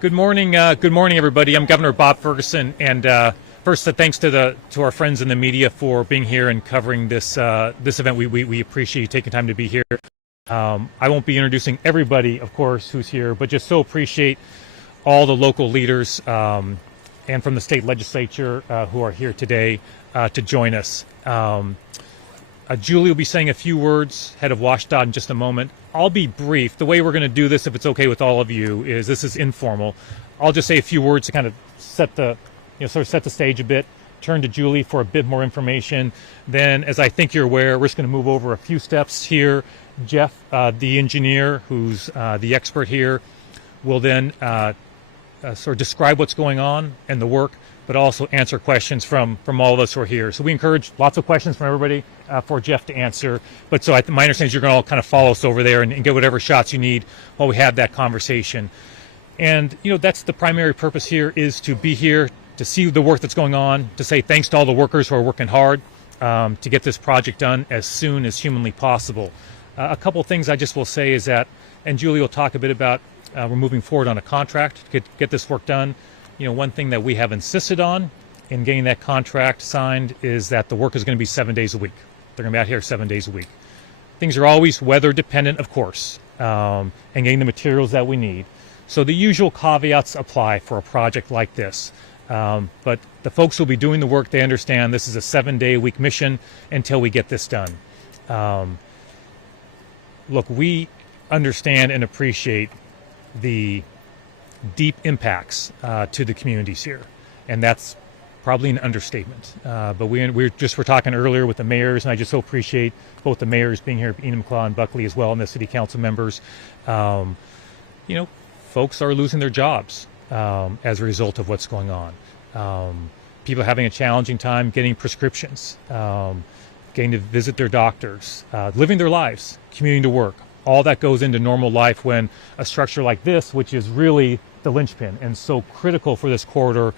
Good morning, everybody. I'm Governor Bob Ferguson, and first, thanks to our friends in the media for being here and covering this event. We appreciate you taking time to be here. I won't be introducing everybody, of course, who's here, but just so appreciate all the local leaders and from the state legislature who are here today to join us. Julie will be saying a few words, head of WashDOT, in just a moment. I'll be brief. The way we're going to do this, if it's okay with all of you, is this is informal. I'll just say a few words to kind of set the stage a bit, turn to Julie for a bit more information. Then, as I think you're aware, we're just going to move over a few steps here. Jeff, the engineer, who's the expert here, will then sort of describe what's going on and the work, but also answer questions from all of us who are here. So we encourage lots of questions from everybody for Jeff to answer. But so my understanding is you're going to all kind of follow us over there and get whatever shots you need while we have that conversation. And, that's the primary purpose here, is to be here, to see the work that's going on, to say thanks to all the workers who are working hard to get this project done as soon as humanly possible. A couple of things I just will say is that, and Julie will talk a bit about, we're moving forward on a contract to get this work done. One thing that we have insisted on in getting that contract signed is that the work is going to be 7 days a week. They're going to be out here 7 days a week. Things are always weather dependent, of course, and getting the materials that we need. So the usual caveats apply for a project like this. But the folks who will be doing the work, they understand this is a 7-day-a-week mission until we get this done. Look, we understand and appreciate the deep impacts to the communities here, and that's probably an understatement. But we're talking earlier with the mayors, and I just so appreciate both the mayors being here, Enumclaw and Buckley as well, and the city council members. Folks are losing their jobs as a result of what's going on. People are having a challenging time getting prescriptions, getting to visit their doctors, living their lives, commuting to work. All that goes into normal life when a structure like this, which is really the linchpin and so critical for this corridor,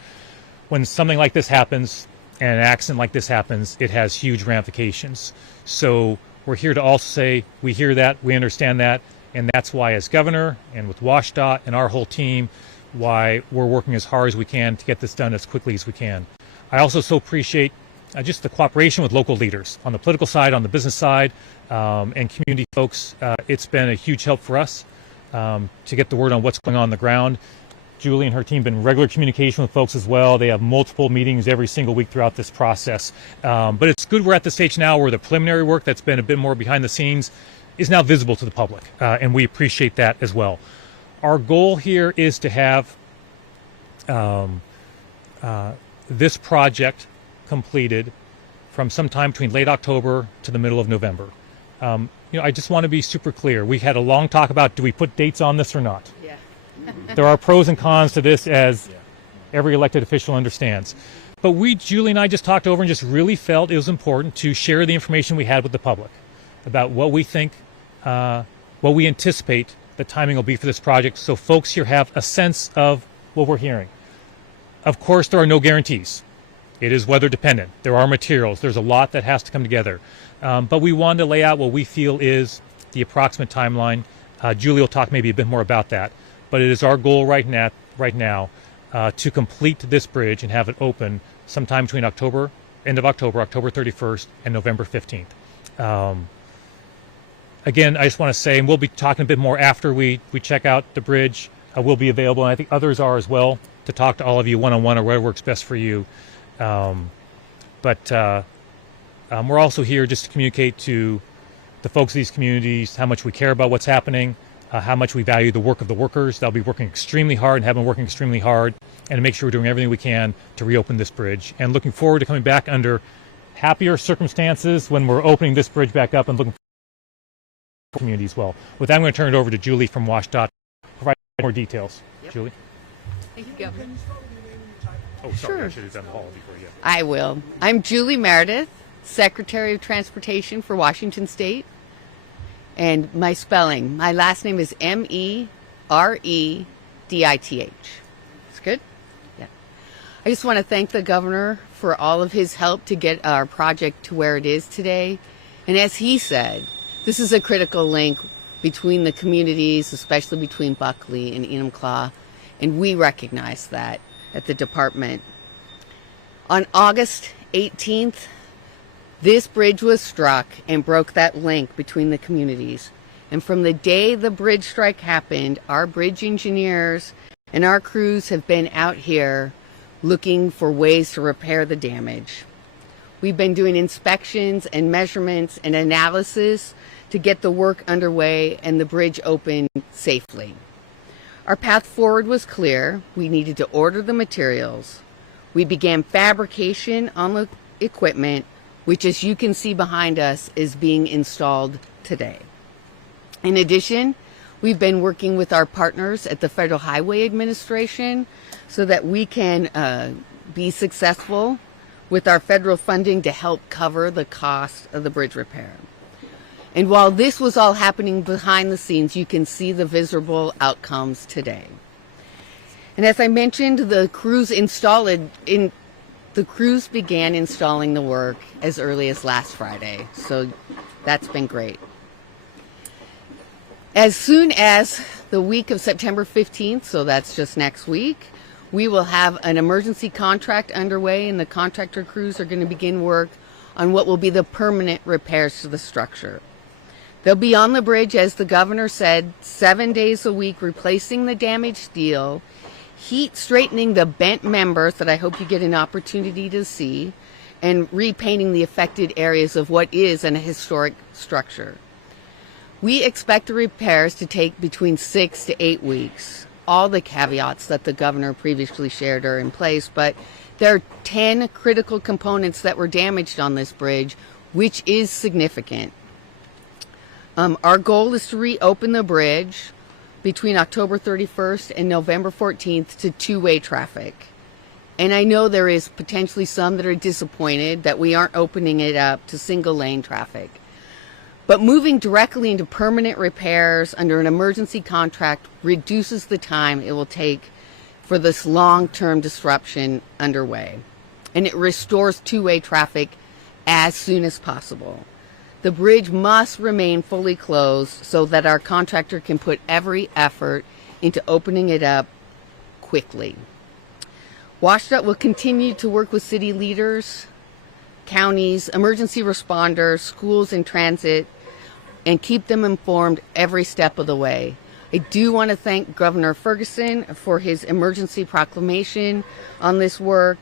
when something like this happens and an accident like this happens, it has huge ramifications. So we're here to also say we hear that, we understand that, and that's why, as governor and with WashDOT and our whole team, why we're working as hard as we can to get this done as quickly as we can. I also so appreciate just the cooperation with local leaders on the political side, on the business side, and community folks. It's been a huge help for us to get the word on what's going on the ground. Julie and her team have been in regular communication with folks as well. They have multiple meetings every single week throughout this process. But it's good we're at the stage now where the preliminary work that's been a bit more behind the scenes is now visible to the public, and we appreciate that as well. Our goal here is to have this project completed from sometime between late October to the middle of November. I just want to be super clear. We had a long talk about, do we put dates on this or not? Yeah. There are pros and cons to this, as every elected official understands. But Julie and I just talked over and just really felt it was important to share the information we had with the public about what we think, what we anticipate the timing will be for this project, so folks here have a sense of what we're hearing. Of course, there are no guarantees. It is weather dependent. There are materials. There's a lot that has to come together. But we wanted to lay out what we feel is the approximate timeline. Julie will talk maybe a bit more about that. But it is our goal right now to complete this bridge and have it open sometime between end of October, October 31st, and November 15th. Again, I just want to say, and we'll be talking a bit more after we check out the bridge. We'll be available, and I think others are as well, to talk to all of you one-on-one or whatever works best for you. But we're also here just to communicate to the folks of these communities how much we care about what's happening, how much we value the work of the workers. They'll be working extremely hard and have been working extremely hard, and to make sure we're doing everything we can to reopen this bridge. And looking forward to coming back under happier circumstances when we're opening this bridge back up and looking for the community as well. With that, I'm going to turn it over to Julie from WashDOT to provide more details. Yep. Julie? Thank you, Governor. Oh, sorry, Sure. I should have done the hall before you. I will. I'm Julie Meredith, Secretary of Transportation for Washington State. And my last name is Meredith. It's good? Yeah. I just want to thank the governor for all of his help to get our project to where it is today. And as he said, this is a critical link between the communities, especially between Buckley and Enumclaw, and we recognize that at the department. On August 18th, this bridge was struck and broke that link between the communities. And from the day the bridge strike happened, our bridge engineers and our crews have been out here looking for ways to repair the damage. We've been doing inspections and measurements and analysis to get the work underway and the bridge open safely. Our path forward was clear. We needed to order the materials. We began fabrication on the equipment, which, as you can see behind us, is being installed today. In addition, we've been working with our partners at the Federal Highway Administration so that we can be successful with our federal funding to help cover the cost of the bridge repair. And while this was all happening behind the scenes, you can see the visible outcomes today. And as I mentioned, the crews began installing the work as early as last Friday. So that's been great. As soon as the week of September 15th, so that's just next week, we will have an emergency contract underway, and the contractor crews are going to begin work on what will be the permanent repairs to the structure. They'll be on the bridge, as the governor said, 7 days a week, replacing the damaged steel, heat straightening the bent members that I hope you get an opportunity to see, and repainting the affected areas of what is an historic structure. We expect the repairs to take between 6 to 8 weeks. All the caveats that the governor previously shared are in place, but there are 10 critical components that were damaged on this bridge, which is significant. Our goal is to reopen the bridge between October 31st and November 14th to two-way traffic. And I know there is potentially some that are disappointed that we aren't opening it up to single-lane traffic. But moving directly into permanent repairs under an emergency contract reduces the time it will take for this long-term disruption underway. And it restores two-way traffic as soon as possible. The bridge must remain fully closed so that our contractor can put every effort into opening it up quickly. WSDOT will continue to work with city leaders, counties, emergency responders, schools, and transit, and keep them informed every step of the way. I do want to thank Governor Ferguson for his emergency proclamation on this work,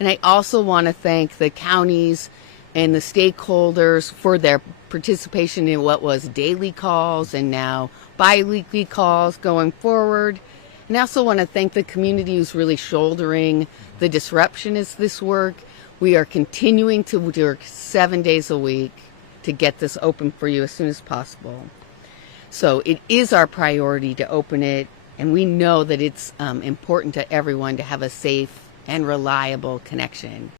and I also want to thank the counties and the stakeholders for their participation in what was daily calls and now bi-weekly calls going forward. And I also want to thank the community who's really shouldering the disruption as this work. We are continuing to work 7 days a week to get this open for you as soon as possible. So it is our priority to open it, and we know that it's important to everyone to have a safe and reliable connection.